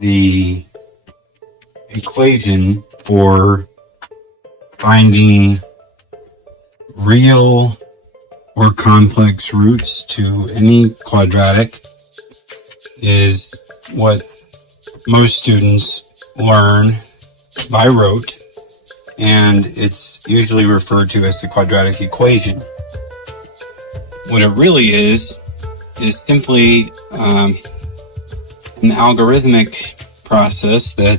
the equation for finding real or complex roots to any quadratic is what most students learn by rote, and it's usually referred to as the quadratic equation. What it really is simply an algorithmic process that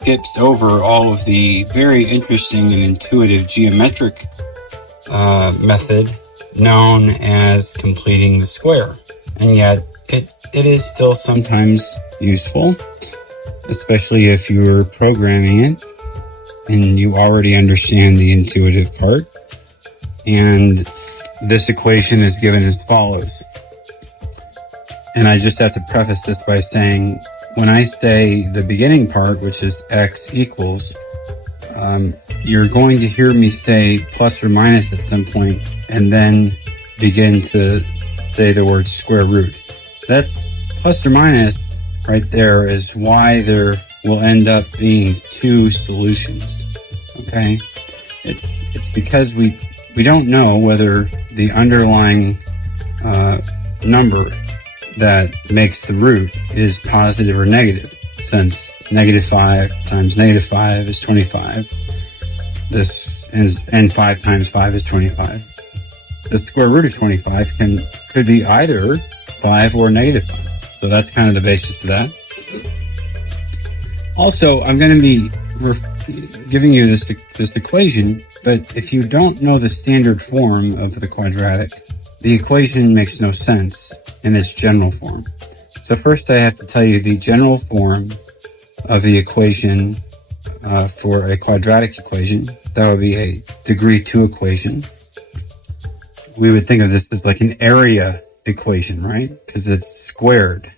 skips over all of the very interesting and intuitive geometric method known as completing the square. And yet it is still sometimes useful, especially if you're programming it and you already understand the intuitive part. And this equation is given as follows. And I just have to preface this by saying, when I say the beginning part, which is x equals, you're going to hear me say plus or minus at some point, and then begin to say the word square root. That's plus or minus right there is why there will end up being two solutions. Okay? It's because we don't know whether the underlying number that makes the root is positive or negative, since negative 5 times negative 5 is 25. And 5 times 5 is 25. The square root of 25 could be either 5 or negative 5. So that's kind of the basis of that. Also, I'm going to be giving you this equation, but if you don't know the standard form of the quadratic, the equation makes no sense in its general form. So first I have to tell you the general form of the equation for a quadratic equation. That would be a degree 2 equation. We would think of this as like an area equation, right? Because it's squared.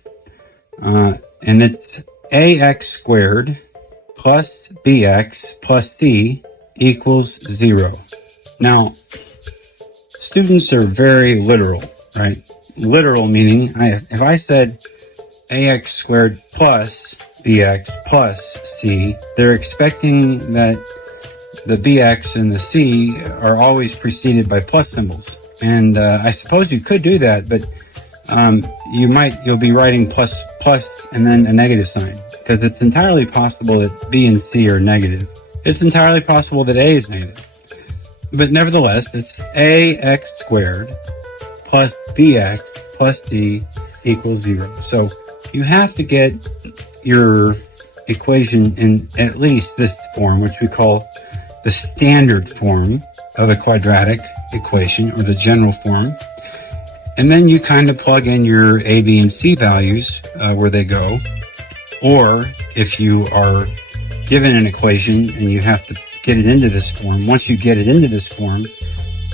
And it's ax squared plus bx plus c equals 0. Now, students are very literal, right? Literal meaning, if I said ax squared plus bx plus c, they're expecting that the bx and the c are always preceded by plus symbols. And I suppose you could do that, but you'll be writing plus and then a negative sign, because it's entirely possible that b and c are negative. It's entirely possible that a is negative. But nevertheless, it's ax squared plus bx plus c equals 0. So you have to get your equation in at least this form, which we call the standard form of a quadratic equation, or the general form. And then you kind of plug in your a, b, and c values where they go. Or if you are given an equation and you have to get it into this form, once you get it into this form,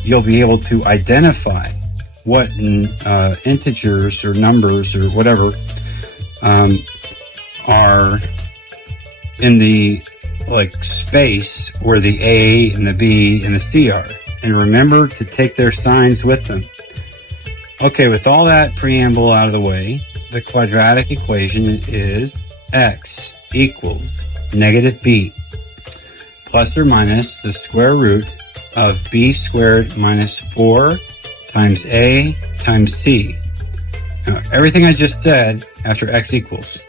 you'll be able to identify what integers or numbers or whatever are in the space where the a and the b and the c are. And remember to take their signs with them. Okay, with all that preamble out of the way, the quadratic equation is x equals negative b plus or minus the square root of b squared minus 4 times a times c. Now, everything I just said after x equals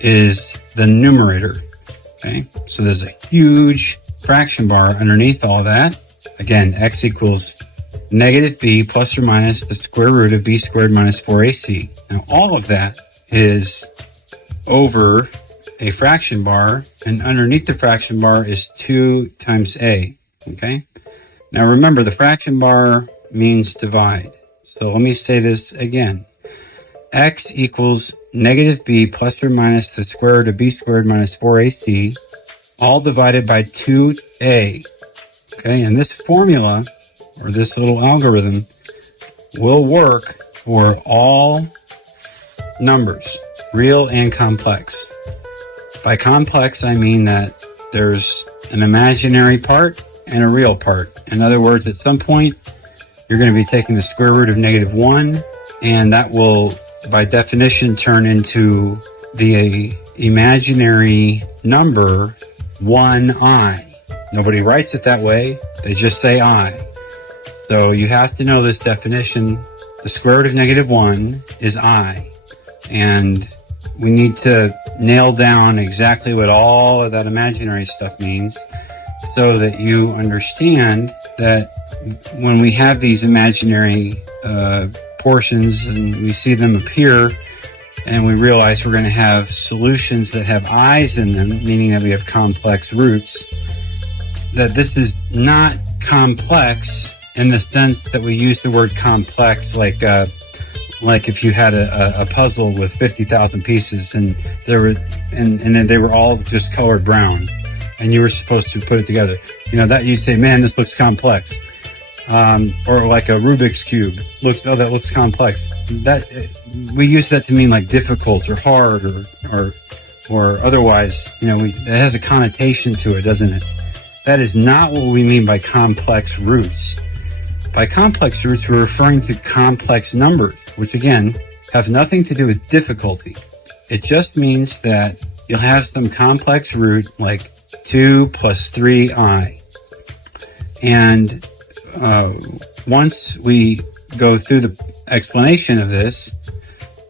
is the numerator. Okay, so there's a huge fraction bar underneath all that. Again, x equals negative b plus or minus the square root of b squared minus 4ac. Now, all of that is over a fraction bar, and underneath the fraction bar is 2 times a. Okay? Now, remember, the fraction bar means divide. So let me say this again. X equals negative b plus or minus the square root of b squared minus 4ac, all divided by 2a. Okay, and this formula, or this little algorithm, will work for all numbers, real and complex. By complex, I mean that there's an imaginary part and a real part. In other words, at some point, you're going to be taking the square root of negative 1, and that will, by definition, turn into the imaginary number 1i. Nobody writes it that way. They just say I. So you have to know this definition. The square root of -1 is I. And we need to nail down exactly what all of that imaginary stuff means so that you understand that when we have these imaginary portions and we see them appear and we realize we're going to have solutions that have i's in them, meaning that we have complex roots, that this is not complex in the sense that we use the word complex like if you had a puzzle with 50,000 pieces and then they were all just colored brown and you were supposed to put it together. You know, that you say, man, this looks complex. Or like a Rubik's Cube. That looks complex. That we use that to mean like difficult or hard or otherwise, you know, it has a connotation to it, doesn't it? That is not what we mean by complex roots. By complex roots, we're referring to complex numbers, which again, have nothing to do with difficulty. It just means that you'll have some complex root like 2 plus 3i. And once we go through the explanation of this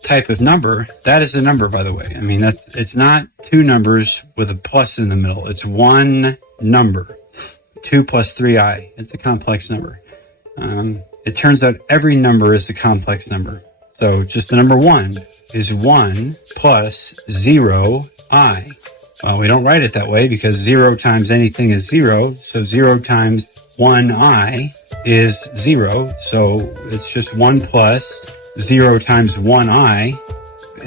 type of number, that is a number, by the way. I mean, it's not two numbers with a plus in the middle. It's one number, 2 plus 3i. It's a complex number. It turns out every number is a complex number. So just the number 1 is 1 plus 0i. We don't write it that way because 0 times anything is 0. So 0 times 1i is 0. So it's just 1 plus 0 times 1i.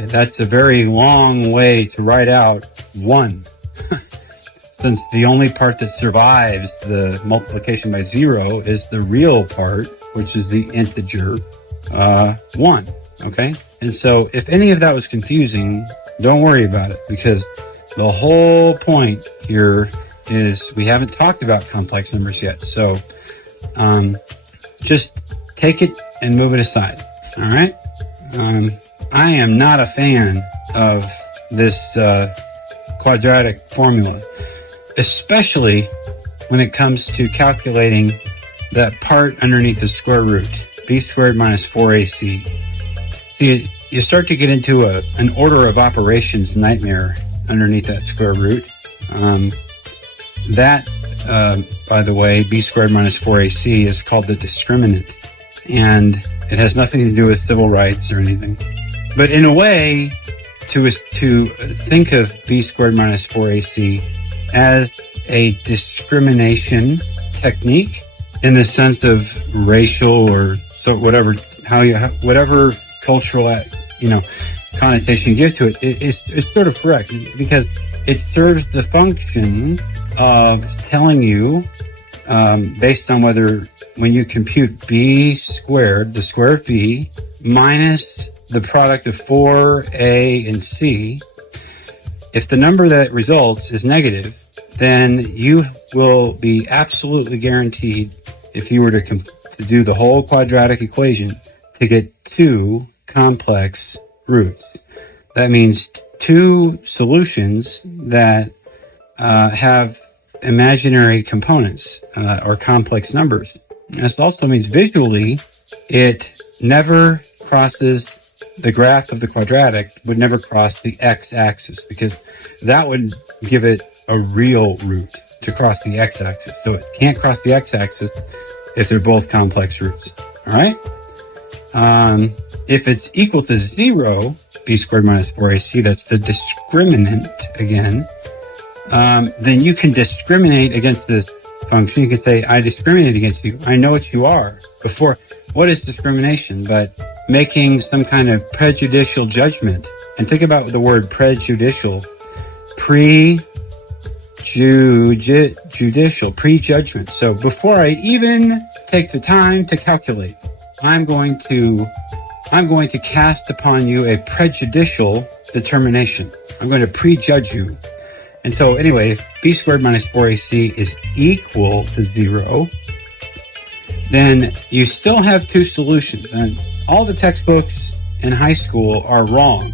That's a very long way to write out 1. Since the only part that survives the multiplication by 0 is the real part, which is the integer 1. Okay? And so if any of that was confusing, don't worry about it, because the whole point here is we haven't talked about complex numbers yet. So just take it and move it aside. All right? I am not a fan of this quadratic formula, especially when it comes to calculating that part underneath the square root, b squared minus 4ac. See, you start to get into an order of operations nightmare underneath that square root. By the way, b squared minus 4ac is called the discriminant, and it has nothing to do with civil rights or anything. But in a way, to think of b squared minus 4ac as a discrimination technique in the sense of racial or so whatever cultural connotation you give to it, it's sort of correct, because it serves the function of telling you, based on whether when you compute b squared, the square of b, minus the product of 4a and c, if the number that results is negative, then you will be absolutely guaranteed, if you were to do the whole quadratic equation, to get 2 complex roots. That means 2 solutions that have imaginary components or complex numbers. This also means visually it never crosses the graph of the quadratic, would never cross the x-axis, because that would give it a real root to cross the x-axis. So it can't cross the x-axis if they're both complex roots. All right? If it's equal to 0, b squared minus 4ac, that's the discriminant again, then you can discriminate against this function. You can say, I discriminate against you. I know what you are. Before, what is discrimination? But making some kind of prejudicial judgment. And think about the word prejudicial. Prejudgment. So before I even take the time to calculate, I'm going to cast upon you a prejudicial determination. I'm going to prejudge you. And so anyway, if b squared minus 4ac is equal to 0, then you still have 2 solutions. And all the textbooks in high school are wrong.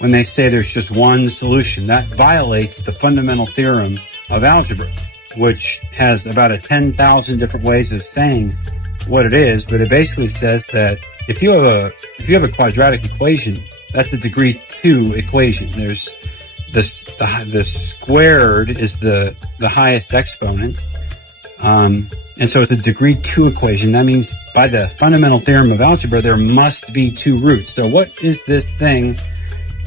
when they say there's just one solution. That violates the fundamental theorem of algebra, which has about 10,000 different ways of saying what it is, but it basically says that if you have a quadratic equation, that's a degree 2 equation. There's the squared is the highest exponent, and so it's a degree 2 equation. That means by the fundamental theorem of algebra, there must be 2 roots. So what is this thing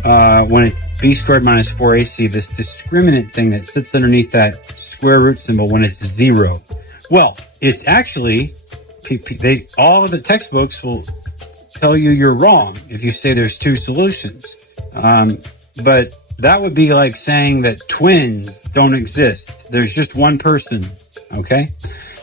when it's b squared minus 4ac, this discriminant thing that sits underneath that square root symbol when it's 0? Well, it's actually, all of the textbooks will tell you you're wrong if you say there's 2 solutions. But that would be like saying that twins don't exist. There's just one person, okay?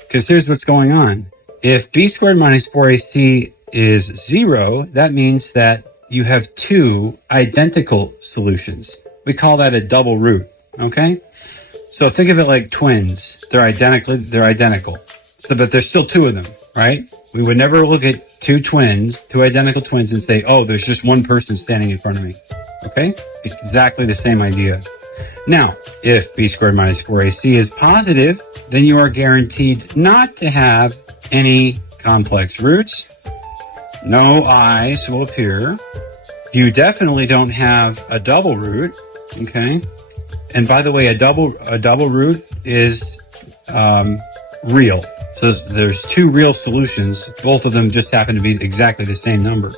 Because here's what's going on. If b squared minus 4ac is 0, that means that you have 2 identical solutions. We call that a double root, okay? So think of it like twins. They're identical. So, but there's still 2 of them, right? We would never look at 2 identical twins, and say, oh, there's just one person standing in front of me, okay? Exactly the same idea. Now, if b squared minus 4ac is positive, then you are guaranteed not to have any complex roots. No i's will appear. You definitely don't have a double root, okay? And by the way, a double root is real. So there's 2 real solutions. Both of them just happen to be exactly the same number.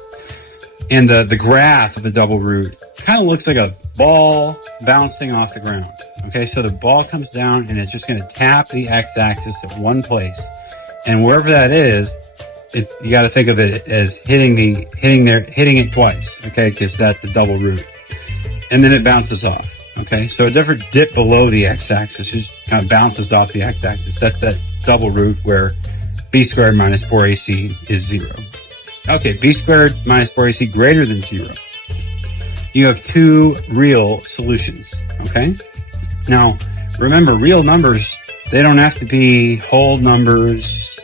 And the graph of the double root kind of looks like a ball bouncing off the ground. Okay, so the ball comes down and it's just going to tap the x-axis at one place. And wherever that is, you got to think of it as hitting it twice. Okay, because that's the double root. And then it bounces off. Okay, so it never dip below the x-axis. It just kind of bounces off the x-axis. That's that double root where b squared minus 4ac is 0. Okay, b squared minus 4ac greater than 0. You have 2 real solutions, okay? Now, remember, real numbers, they don't have to be whole numbers.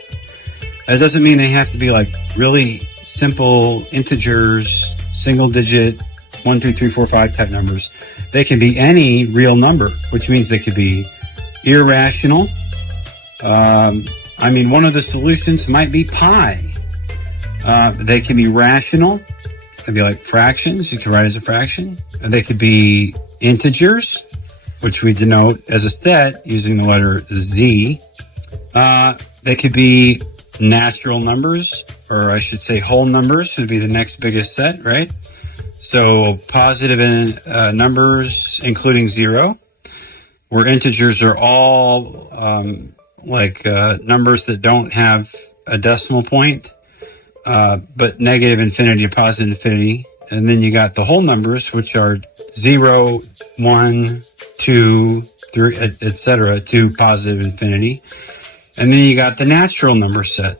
That doesn't mean they have to be like really simple integers, single digit, 1, 2, 3, 4, 5 type numbers. They can be any real number, which means they could be irrational. One of the solutions might be pi. They can be rational. They'd be like fractions. You can write as a fraction. And they could be integers, which we denote as a set using the letter Z. They could be natural numbers, or I should say whole numbers would be the next biggest set, right? So positive numbers, including 0, where integers are all numbers that don't have a decimal point, but negative infinity or positive infinity. And then you got the whole numbers, which are 0, 1, 2, 3, etc., to positive infinity. And then you got the natural number set,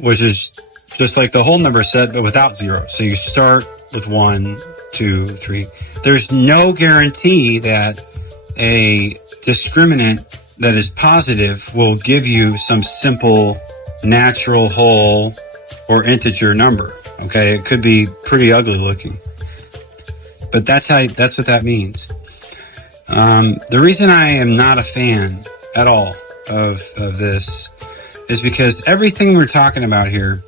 which is just like the whole number set, but without 0. So you start with 1, 2, 3. There's no guarantee that a discriminant that is positive will give you some simple natural whole or integer number. Okay, it could be pretty ugly looking, but that's what that means. The reason I am not a fan at all of this is because everything we're talking about here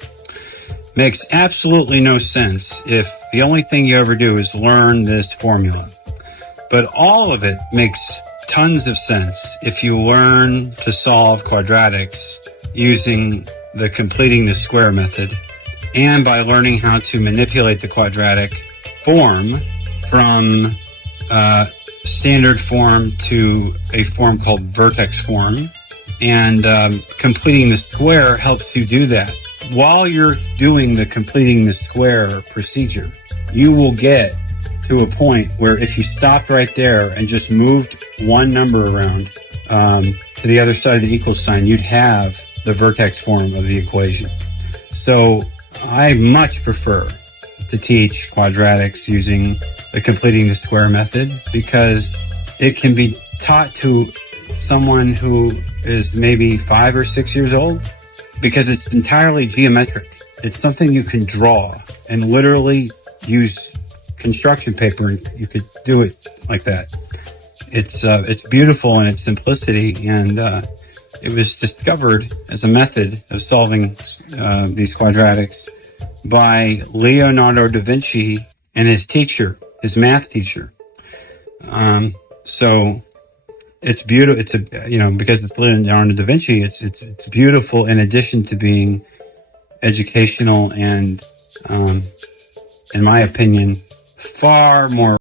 makes absolutely no sense if the only thing you ever do is learn this formula. But all of it makes tons of sense if you learn to solve quadratics using the completing the square method, and by learning how to manipulate the quadratic form from standard form to a form called vertex form. And completing the square helps you do that. While you're doing the completing the square procedure, you will get to a point where if you stopped right there and just moved one number around to the other side of the equal sign, you'd have the vertex form of the equation. So I much prefer to teach quadratics using the completing the square method, because it can be taught to someone who is maybe 5 or 6 years old, because it's entirely geometric. It's something you can draw and literally use construction paper, and you could do it like that. It's beautiful in its simplicity, and it was discovered as a method of solving these quadratics by Leonardo da Vinci and his teacher, his math teacher. So it's beautiful. It's because it's Leonardo da Vinci, it's beautiful in addition to being educational and, in my opinion, far more